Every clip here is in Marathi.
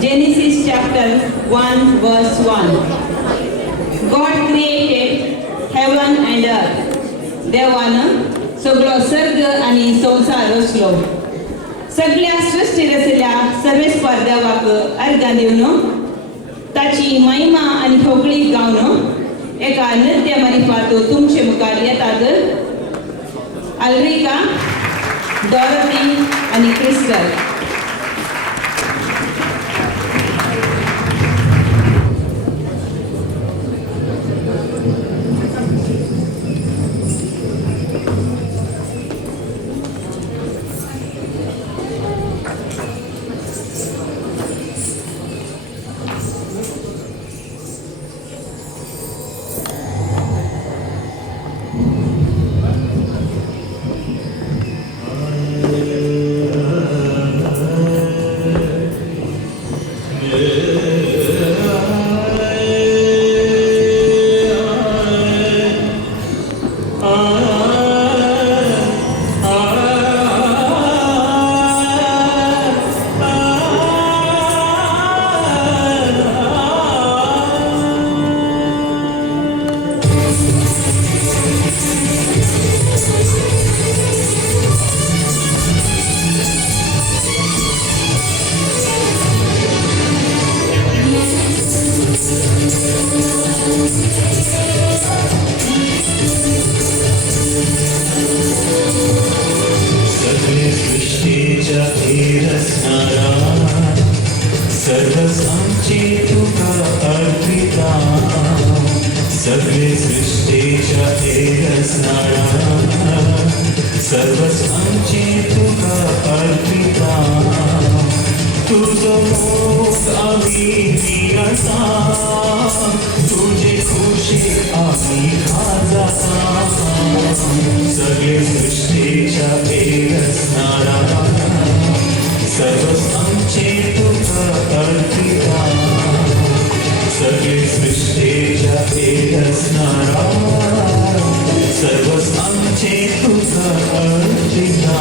Genesis chapter 1 verse 1. God created heaven and earth. देवानं सगळो सर्ग आणि संसार रचलो. सगळ्या सृष्टी रचल्या सर्वेस्पर देवाक अर्घ्य दिवन ताची महिमा आणि होगळी गावन एका नृत्य मारिफात तुमचे मुखार येतात अल्रिका, डॉरथी आणि क्रिस्टल. सगळे सृष्टीच्या रचणारा सर्वच आमचे तुका अर्पिता. तुझो मोग आम्ही मिळता, तुझे खुशी आम्ही खाजाता. सगळे सृष्टीच्या रचणारा सर्वच आमचे तुका अर्पिता. सगळे सृष्टीच्या रचणारा सर्वच आमचे तुका अर्पिता.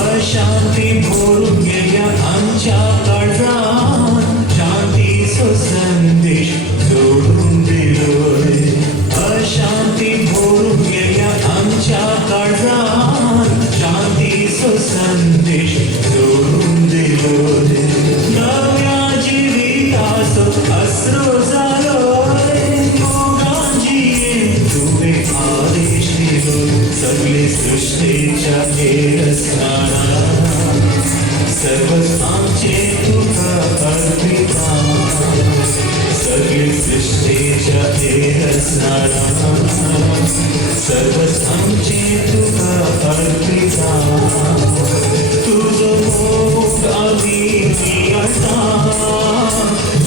अशांती भरून गेल्या आमच्या काळजात, शांतीचो संदेश जोडून दिलोय. अशांती भरून गेल्या आमच्या काळजात, शांतीचो संदेश जोडून दिलोय. नव्या जिविताचो अस्रो जालोय, मोगांची तुवे आदेश दिलोय. सगळे सृष्टीच्या रचणारा सर्वच आमचे तुका अर्पिता. सगळे सृष्टीच्या रचणारा सर्वच आमचे तुका अर्पिता. तुझो मोग आम्ही मिळता,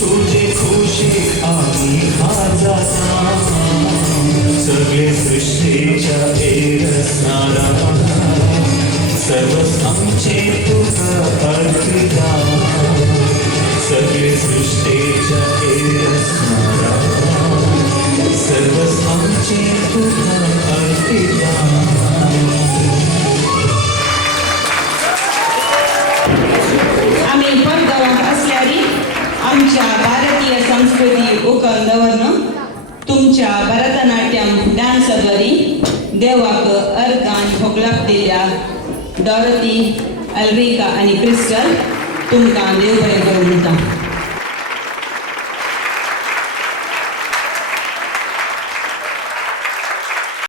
तुझे खुशी आम्ही खाजाता. सगळे सृष्टीच्या रचणारा सर्वच आमचे तुका अर्पिता. सगळे सृष्टीच्या रचणारा सर्वच आमचे तुका अर्पिता. आम्ही परगावात असल्याने आमच्या भारतीय संस्कृती उखल दवरनं तुमच्या भरतनाट्यम डान्स बरी देवाक अर्घ आनी भोगलाप दिल्या डॉरथी अल्रिका आनी क्रिस्टल तुमकां देव बरें करूं म्हणटा.